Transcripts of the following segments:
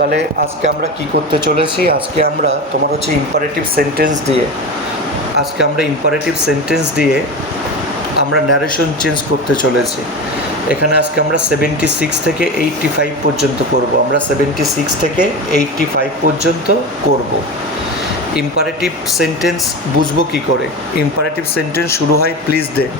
তাহলে আজকে আমরা কি করতে চলেছি, আজকে আমরা তোমার হচ্ছে ইম্পারেটিভ সেন্টেন্স দিয়ে আমরা ন্যারেশন চেঞ্জ করতে চলেছি। এখানে আজকে আমরা 76 থেকে 85 পর্যন্ত করব। আমরা 76 থেকে 85 পর্যন্ত করব। ইম্পারেটিভ সেন্টেন্স বুঝবো কী করে? ইম্পারেটিভ সেন্টেন্স শুরু হয় প্লিজ দিয়ে।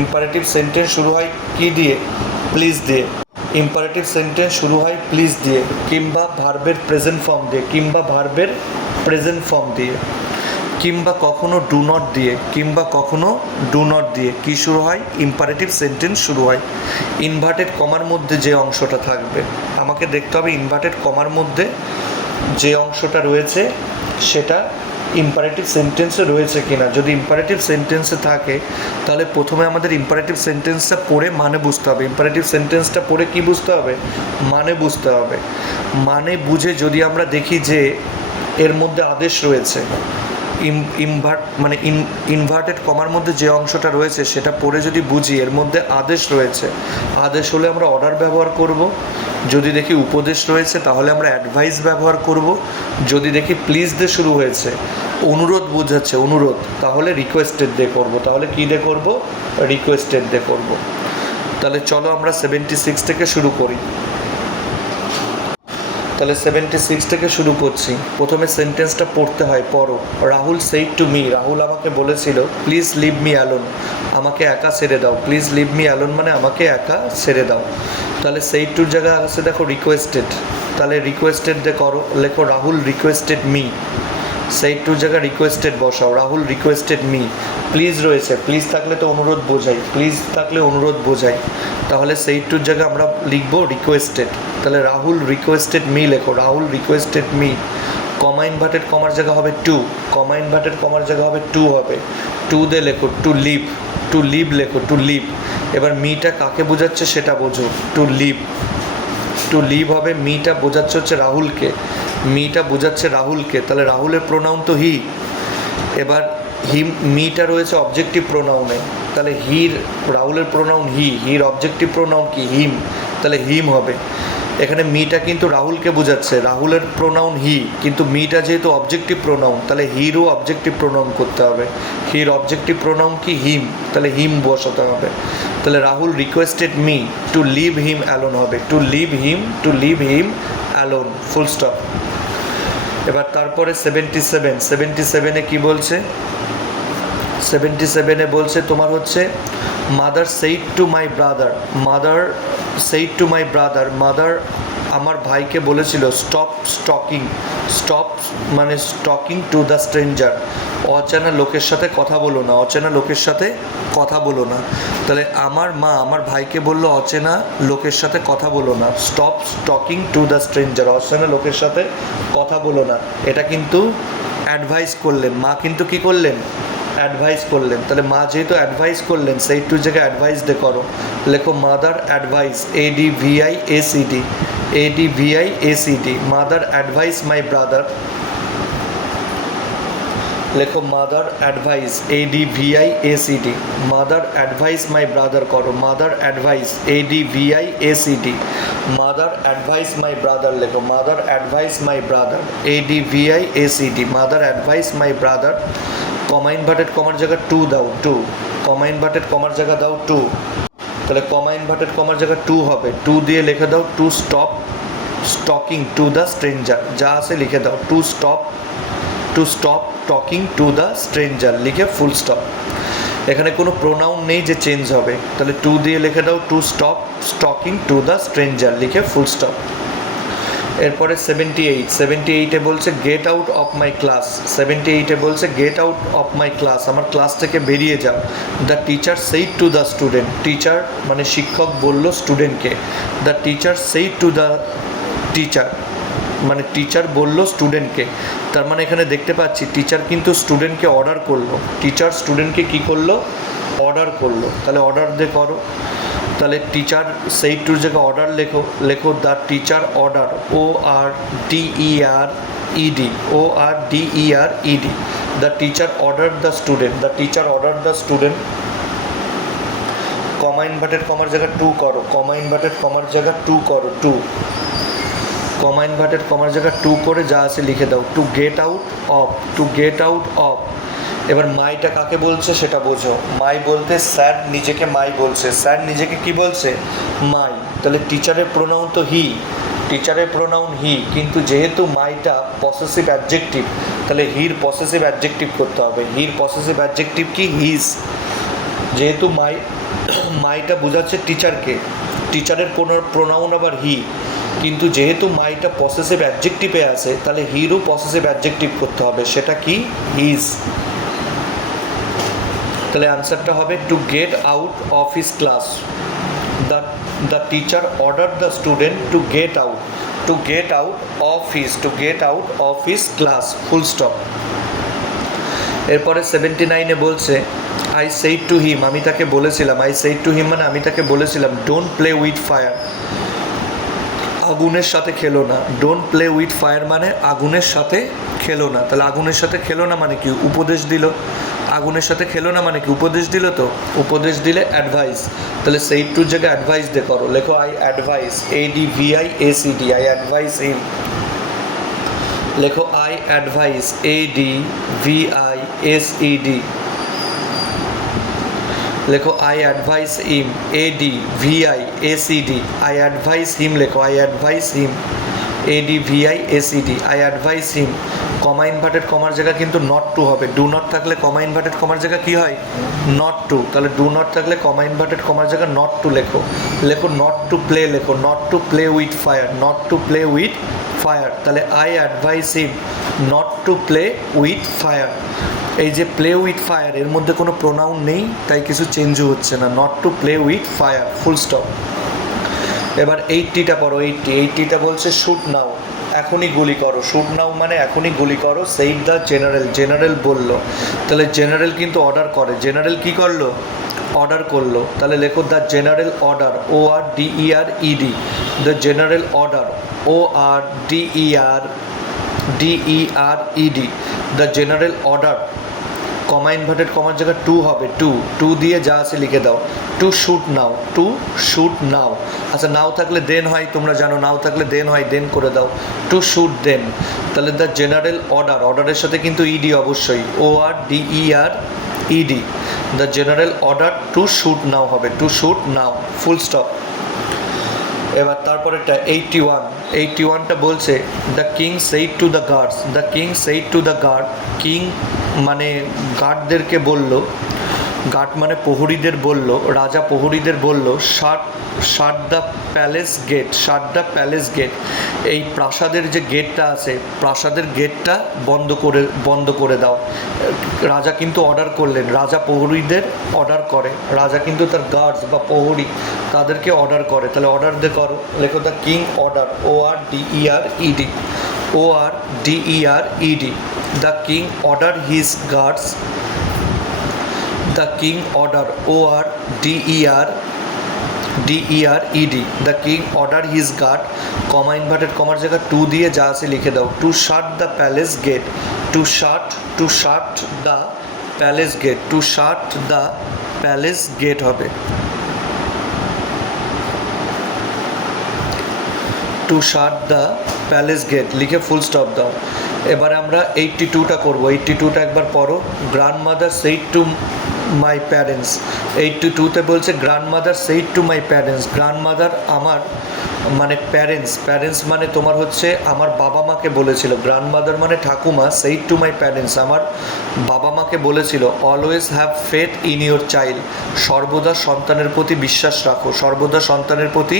ইম্পারেটিভ সেন্টেন্স শুরু হয় কি দিয়ে? প্লিজ দিয়ে। ইম্পারেটিভ সেন্টেন্স শুরু হয় প্লিজ দিয়ে, কিংবা ভার্বের প্রেজেন্ট ফর্ম দিয়ে, কিংবা কখনো ডু নট দিয়ে, কি শুরু হয়? ইম্পারেটিভ সেন্টেন্স শুরু হয়। ইনভার্টেড কমার মধ্যে যে অংশটা থাকবে, আমাকে দেখতে হবে ইনভার্টেড কমার মধ্যে যে অংশটা রয়েছে সেটা ইম্পারেটিভ সেন্টেন্সে রয়েছে কিনা। যদি ইম্পারেটিভ সেন্টেন্সে থাকে তাহলে প্রথমে আমাদের ইম্পারেটিভ সেন্টেন্সটা পড়ে মানে বুঝতে হবে। ইম্পারেটিভ সেন্টেন্সটা পড়ে কি বুঝতে হবে? মানে বুঝতে হবে। মানে বুঝে যদি আমরা দেখি যে এর মধ্যে আদেশ রয়েছে, ইনভার্টেড কমার মধ্যে যে অংশটা রয়েছে সেটা পড়ে যদি বুঝি এর মধ্যে আদেশ রয়েছে, আদেশ হলে আমরা অর্ডার ব্যবহার করব। যদি দেখি উপদেশ রয়েছে তাহলে আমরা অ্যাডভাইস ব্যবহার করব। যদি দেখি প্লিজ দিয়ে শুরু হয়েছে, অনুরোধ বোঝাচ্ছে অনুরোধ, তাহলে রিকোয়েস্টেড দিয়ে করব। তাহলে কী দিয়ে করব? রিকোয়েস্টেড দিয়ে করব। তাহলে চলো আমরা 76 থেকে শুরু করি। তাহলে 76 থেকে শুরু করছি। প্রথমে সেন্টেন্সটা পড়তে হয়, পড়ো। Rahul said to me, Rahul আমাকে বলেছিল প্লিজ লিভ মি অ্যালোন, আমাকে একা ছেড়ে দাও। প্লিজ লিভ মি অ্যালোন মানে আমাকে একা ছেড়ে দাও। তাহলে সেইড টুর জায়গায় আছে দেখো রিকোয়েস্টেড, তাহলে রিকোয়েস্টেড দিয়ে করো, লেখো রাহুল রিকোয়েস্টেড মি। সেইড টুর জায়গায় রিকোয়েস্টেড বসাও, রাহুল রিকোয়েস্টেড মি। প্লিজ রয়েছে, প্লিজ থাকলে তো অনুরোধ বোঝাই, তাহলে সেইড টুর জায়গায় আমরা লিখবো রিকোয়েস্টেড। তাহলে রাহুল রিকোয়েস্টেড মি লেখো, Rahul requested me. Comma inverted কমার জায়গা হবে টু, হবে টু দিয়ে লেখো টু লিভ লেখো, টু লিভ। এবার মিটা কাকে বোঝাচ্ছে সেটা বোঝো, টু লিভ হবে, মিটা বোঝাচ্ছে হচ্ছে রাহুলকে, তাহলে রাহুলের প্রোনাউন তো হি। এবার মিটা রয়েছে অবজেক্টিভ প্রোনাউনে, তাহলে রাহুলের প্রোনাউন হির অবজেক্টিভ প্রোনাউন কি? হিম, তাহলে হিম হবে। এখানে মিটা কিন্তু রাহুলকে বোঝাচ্ছে, রাহুলের প্রোনাউন হি, কিন্তু মিটা যেহেতু অবজেক্টিভ প্রোনাউন তাহলে হিরও অবজেক্টিভ প্রোনাউন করতে হবে। হির অবজেক্টিভ প্রোনাউন কি? হিম, তাহলে হিম বসাতে হবে। তাহলে Rahul requested me to leave him alone হবে, to leave him alone, full stop. এবার তারপরে 77 কি বলছে? 77 বলছে তোমার হচ্ছে mother said to my brother, mother আমার ভাইকে বলেছিল stop stalking to the stranger, অচেনা লোকের সাথে কথা বলো না। তাহলে আমার মা আমার ভাইকে বললো অচেনা লোকের সাথে কথা বলো না। Stop stalking to the stranger, অচেনা লোকের সাথে কথা বলো না। এটা কিন্তু অ্যাডভাইস করলেন, মা কিন্তু কি করলেন? অ্যাডভাইস করলেন। তাহলে মা যেহেতু অ্যাডভাইস করলেন, সেই টু জায়গায় অ্যাডভাইস দিয়ে করো, লেখো mother advise, ADVIACD, mother advise my brother, লেখো mother advise, ADVIACD, mother advise my brother করো, mother advise, ADVIACD, mother advise my brother লেখো, mother advise my brother, ADVIACD, mother advise my brother. Comma inverted কমার জায়গা to দাও, কমা inverted কমার জায়গা দাও two, তাহলে কমা ইনভার্টেড কমার জায়গা টু হবে, টু দিয়ে লিখে দাও to stalking to the stranger, যা আছে লিখে দাও to stop talking to the stranger লিখে ফুল স্টপ। এখানে কোনো প্রোনাউন নেই যে চেঞ্জ হবে, তাহলে টু দিয়ে লিখে দাও to stop stalking to the stranger লিখে ফুল স্টপ। এরপরে 78 বলছে get out of my class, 78 বলছে get out of my class, আমার ক্লাস থেকে বেরিয়ে যাও। The teacher said to the student, teacher মানে শিক্ষক বলল স্টুডেন্টকে, the teacher said to the teacher মানে টিচার বলল স্টুডেন্টকে। তার মানে এখানে দেখতে পাচ্ছি টিচার কিন্তু স্টুডেন্টকে অর্ডার করলো, টিচার স্টুডেন্টকে কী করলো? অর্ডার করলো। তাহলে অর্ডার দিয়ে করো, তাহলে টিচার সেই টুর জায়গায় অর্ডার লেখো the teacher order, ORDERED, the teacher order the student, comma inverted কমার জায়গা টু করো, কমা ইনভার্টেড কমার জায়গা টু করো, কমা ইনভার্টেড কমার জায়গায় টু করে যা আছে লিখে দাও, to get out of, to get out of. এবার মাইটা কাকে বলছে সেটা বোঝো। মাই বলতে স্যার নিজেকে মাই বলছে, স্যার নিজেকে কি বলছে? মাই। তাহলে টিচারের প্রোনাউন তো হি, টিচারের প্রোনাউন হি, কিন্তু যেহেতু মাইটা পসেসিভ অ্যাডজেক্টিভ, তাহলে হির পসেসিভ অ্যাডজেক্টিভ করতে হবে। হির পসেসিভ অ্যাডজেক্টিভ কি? হিজ। যেহেতু মাইটা বোঝাচ্ছে টিচারকে, টিচারের প্রোনাউন আবার হি, কিন্তু যেহেতু মাইটা পসেসিভ অ্যাডজেক্টিভে আছে, তাহলে হিরও পসেসিভ অ্যাডজেক্টিভ করতে হবে, সেটা কি? হিজ। তাহলে অ্যান্সারটা হবে to get out of his class. The teacher order the student to get out, to get out of his class, full stop. এরপরে 79-এ বলছে আই সেইড টু হিম, আমি তাকে বলেছিলাম, আই সেইড টু হিম মানে আমি তাকে বলেছিলাম, ডোন্ট প্লে উইথ ফায়ার, আগুনের সাথে খেলো না। ডোন্ট প্লে উইথ ফায়ার মানে আগুনের সাথে খেলো না। তাহলে আগুনের সাথে খেলো না মানে কি? উপদেশ দিল। আগুনের সাথে খেলো না মানে কি? উপদেশ দিল। তো উপদেশ দিলে অ্যাডভাইস, তাহলে সেইড টুর জায়গায় অ্যাডভাইস দিয়ে করো, লেখো I advise, ADVIACD, I advise him. লেখো আই অ্যাডভাইস, ADVISED। লেখো I advise him, ADVIACD, I advise him. লেখো I advise him, ADVIACD, I advise him. Comma inverted কমার জায়গা কিন্তু নট টু হবে। ডু নট থাকলে কমা ইনভার্টেড কমার জায়গা কি হয়? Not to. তাহলে ডু নট থাকলে কমা ইনভার্টেড কমার জায়গা নট টু লেখো। লেখো নট টু প্লে, লেখো not to play with fire, not to play with fire. তাহলে I advise him not to play with fire. এই যে প্লে উইথ ফায়ার, এর মধ্যে কোনো প্রোনাউন নেই, তাই কিছু চেঞ্জও হচ্ছে না, not to play with fire, full stop. এবার 80টা পড়ো। 80টা বলছে শুট নাও, এখনই গুলি করো। শুট নাও মানে এখনই গুলি করো। সেইড দ্য জেনারেল, জেনারেল বললো, তাহলে জেনারেল কিন্তু অর্ডার করে। জেনারেল কি করলো? অর্ডার করলো। তাহলে লেখো the general order, ORDERED, the general order, ORDERED, the general order. Comma inverted কমার জায়গায় টু হবে, টু দিয়ে যা আছে লিখে দাও, টু শুট নাও, টু শুট নাও। আচ্ছা নাও থাকলে দেন হয়, তোমরা জানো নাও থাকলে দেন হয়, দেন করে দাও, টু শুট দেন। তাহলে দ্য জেনারেল অর্ডার, অর্ডারের সাথে কিন্তু ইডি অবশ্যই, ORDERED, the general order to shoot now হবে, to shoot now, full stop. এবার তারপরেটা 81টা বলছে the king said to the guards, the king said to the guard, king মানে গার্ডদেরকে বলল, গার্ড মানে প্রহরীদের বলল, রাজা প্রহরীদের বলল, shut the palace gate, shut the palace gate, এই প্রাসাদের যে গেটটা আছে, প্রাসাদের গেটটা বন্ধ করে দাও। রাজা কিন্তু অর্ডার করলেন, রাজা প্রহরীদের অর্ডার করে, রাজা কিন্তু তার গার্ডস বা প্রহরী তাদেরকে অর্ডার করে, তাহলে অর্ডার দিয়ে করো। লেখো the king order, ORDERED, the king order his guards, the king order, ORDERED, the king order his guard. Comma inverted কমার জায়গায় টু দিয়ে যা আছে লিখে দাও, to shut the palace gate, to shut the palace gate, to shut the palace gate হবে, to shut the palace gate লিখে full stop দাও। এবারে আমরা 82টা করবো। 82টা একবার পড়ো। Grandmother said to my parents, 82তে বলছে grandmother said to my parents. Grandmother আমার মানে প্যারেন্টস মানে তোমার হচ্ছে আমার বাবা মাকে বলেছিল। গ্র্যান্ডমাদার মানে ঠাকুমা, সেইড টু মাই প্যারেন্টস আমার বাবা মাকে বলেছিল, always have faith in your child, সর্বদা সন্তানের প্রতি বিশ্বাস রাখো, সর্বদা সন্তানের প্রতি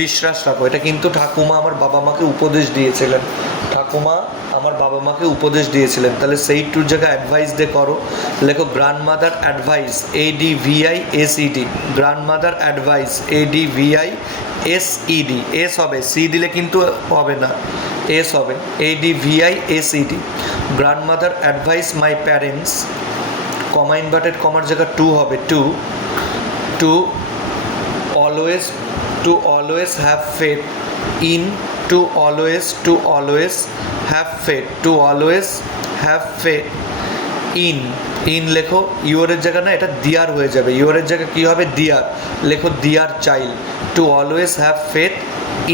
বিশ্বাস রাখো। এটা কিন্তু ঠাকুমা আমার বাবা মাকে উপদেশ দিয়েছিলেন, ঠাকুমা আমার বাবা মাকে উপদেশ দিয়েছিলেন। তাহলে সেইড টুর জায়গায় অ্যাডভাইস দিয়ে করো। লেখো grandmother advice, ADVIACD, grandmother advice, ADVISED, S হবে, সি দিলে কিন্তু হবে না, এস হবে, ADVIACD, grandmother advice my parents. Comma inverted কমার জায়গায় টু হবে, two always have faith in, two always have faith, two always have faith in লেখো। ইউরের জায়গা না, এটা দিয়ার হয়ে যাবে, ইউরের জায়গা কী হবে? দিয়ার। লেখো দিয়ার child, two always have faith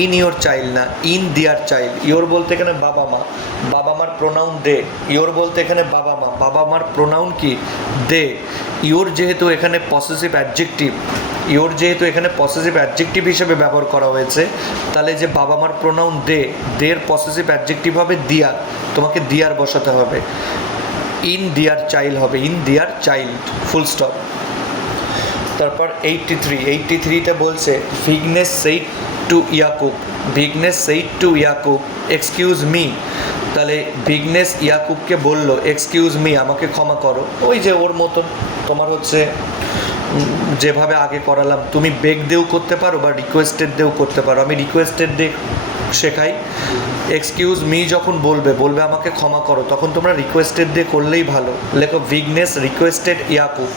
in your child না, ইন দেয়ার চাইল্ড। ইয়োর বলতে এখানে বাবা মা, বাবা মার প্রোনাউন দে। ইয়োর বলতে এখানে বাবা মা, বাবা মার প্রোনাউন কি দে। ইয়োর যেহেতু এখানে পসেসিভ অ্যাডজেক্টিভ, ইয়োর যেহেতু এখানে পসেসিভ অ্যাডজেক্টিভ হিসেবে ব্যবহার করা হয়েছে, তাহলে যে বাবা মার প্রোনাউন দে, দের পসেসিভ অ্যাডজেক্টিভ হবে দিয়ার, তোমাকে দিয়ার বসাতে হবে। ইন দিয়ার চাইল্ড হবে, ইন দিয়ার চাইল্ড, ফুল স্টপ। তারপর 83টা বলছে Vignesh said to Yakub, Vignesh said to Yakub excuse me. তাহলে ভিগনেস ইয়াকুবকে বলল এক্সকিউজ মি, আমাকে ক্ষমা করো। ওই যে ওর মতন তোমার হচ্ছে যেভাবে আগে করালাম, তুমি বেগ দিয়েও করতে পারো বা রিকোয়েস্টেড দিয়েও করতে পারো। আমি রিকোয়েস্টেড দিয়ে শেখাই। এক্সকিউজ মি যখন বলবে আমাকে ক্ষমা করো, তখন তোমরা রিকোয়েস্টেড দিয়ে করলেই ভালো। লেখো ভিগনেস রিকোয়েস্টেড ইয়াকুব,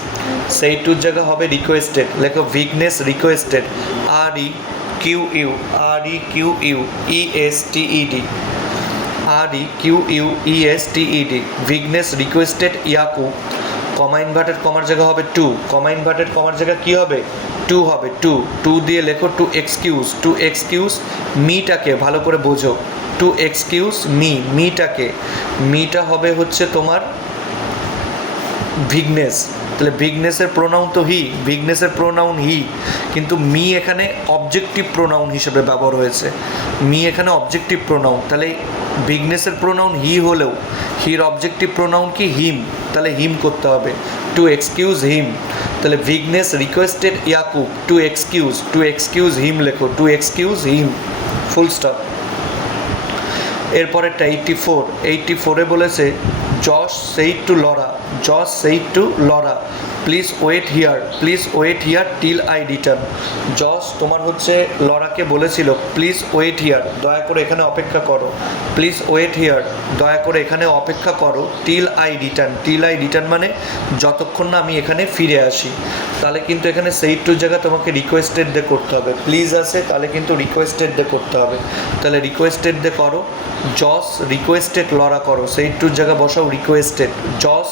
সেই টুর জায়গা হবে রিকোয়েস্টেড। লেখো Vignesh requested, REQUESTED, REQUESTED, Vignesh requested Yakub. Comma inverted কমার জায়গা হবে টু, কমা ইনভার্টেড কমার জায়গা কী হবে টু হবে। টু দিয়ে লেখো টু এক্সকিউজ মিটাকে ভালো করে বোঝো। টু এক্সকিউজ মিটাকে, মিটা হবে হচ্ছে তোমার ভিগনেস। তাহলে ভিগনেসের প্রোনাউন তো হি, ভিগনেসের প্রোনাউন হি, কিন্তু মি এখানে অবজেক্টিভ প্রোনাউন হিসেবে ব্যবহার হয়েছে। মি এখানে অবজেক্টিভ প্রোনাউন, তাহলে ভিগনেসের প্রোনাউন হি হলেও হির অবজেক্টিভ প্রোনাউন কি হিম, তাহলে হিম করতে হবে। টু এক্সকিউজ হিম, তাহলে Vignesh requested Yakub to excuse him লেখো, to excuse him, full stop. এরপরেরটা 84-এ বলেছে Josh said to Laura please wait here till I return. Josh তোমার হচ্ছে লরাকে বলেছিল প্লিজ ওয়েট হিয়ার, দয়া করে এখানে অপেক্ষা করো। প্লিজ ওয়েট হিয়ার, দয়া করে এখানে অপেক্ষা করো। টিল আই রিটার্ন মানে যতক্ষণ না আমি এখানে ফিরে আসি। তাহলে কিন্তু এখানে সেইড টুর জায়গায় তোমাকে রিকোয়েস্টেড দিয়ে করতে হবে। প্লিজ আসে তাহলে কিন্তু রিকোয়েস্টেড দিয়ে করতে হবে। তাহলে রিকোয়েস্টেড দিয়ে করো। জস রিকোয়েস্টেড লরা করো, সেইড টুর জায়গা বসাও requested. Josh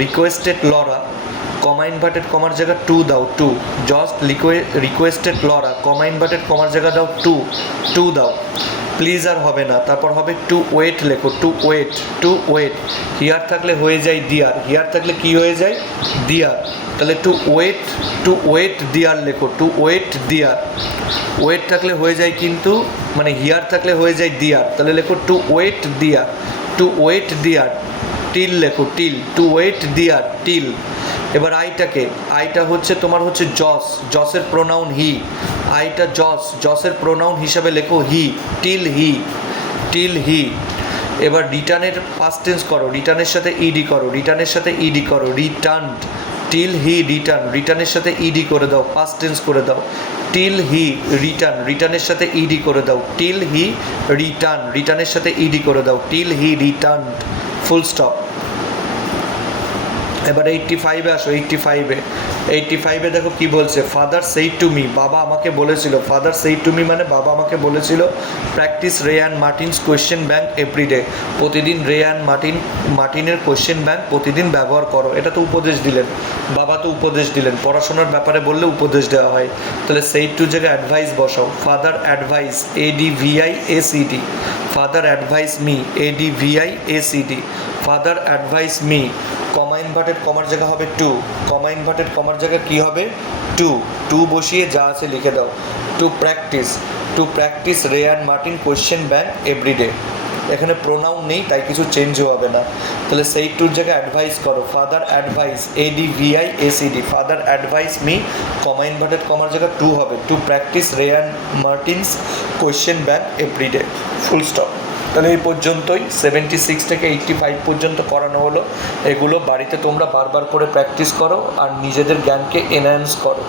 requested Laura, comma inverted কমার জায়গা টু দাও, to. Just requested Laura, comma inverted কমার জায়গা দাও টু দাও। প্লিজ আর হবে না, তারপর হবে টু ওয়েট লেখো, টু ওয়েট। হিয়ার থাকলে হয়ে যায় দিয়ার, হিয়ার থাকলে কি হয়ে যায় দিয়ার। তাহলে টু ওয়েট দিয়ার লেখো, টু ওয়েট দিয়ার। ওয়েট থাকলে হয়ে যায় কিন্তু মানে হিয়ার থাকলে হয়ে যায় দিয়ার, তাহলে লেখো টু ওয়েট দিয়ার। টিল লেখো, টু ওয়েট দিয়ার টিল। এবার আইটা হচ্ছে তোমার হচ্ছে জসের প্রোনাউন হি। আইটা জসের প্রোনাউন হিসাবে লেখো হি, টিল হি। এবার রিটার্নের পাস্ট টেন্স করো, রিটার্নের সাথে ইডি করো, রিটার্নড। টিল হি রিটার্নের সাথে ইডি করে দাও, পাস্ট টেন্স করে দাও। টিল হি রিটার্নের সাথে ইডি করে দাও। টিল হি রিটার্নের সাথে ইডি করে দাও। টিল হি রিটার্নড, ফুল স্টপ। এবার 85-এ আসো। 85-এ দেখো কি বলছে, ফাদার সেইড টু মি, বাবা আমাকে বলেছিল। ফাদার সেইড টু মি মানে বাবা আমাকে বলেছিল practice Wren and Martins question bank everyday, প্রতিদিন রে অ্যান্ড মার্টিনের কোয়েশ্চেন ব্যাংক প্রতিদিন ব্যবহার করো। এটা তো উপদেশ দিলেন, বাবা তো উপদেশ দিলেন, পড়াশোনার ব্যাপারে বললে উপদেশ দেওয়া হয়। তাহলে সেইড টু জায়গায় অ্যাডভাইস বসাও। Father advise, ADVIACD, father advise me, ADVIACD, father advise me. Comma inverted কমার জায়গা হবে টু, কমা ইনভার্টেড কমার জায়গা কী হবে টু বসিয়ে যা আছে লিখে দাও। To practice Wren and Martin question bank everyday. এখানে প্রোনাউন নেই তাই কিছু চেঞ্জও হবে না। তাহলে সেই টুর জায়গায় অ্যাডভাইস করো, father advise, ADVIACD, father advise me, comma inverted কমার জায়গা টু হবে। To practice Wren and Martins question bank everyday, full stop. তাহলে এই পর্যন্তই 76 থেকে 85 পর্যন্ত করানো হলো। এগুলো বাড়িতে তোমরা বারবার করে প্র্যাকটিস করো আর নিজেদের জ্ঞানকে এনহ্যান্স করো।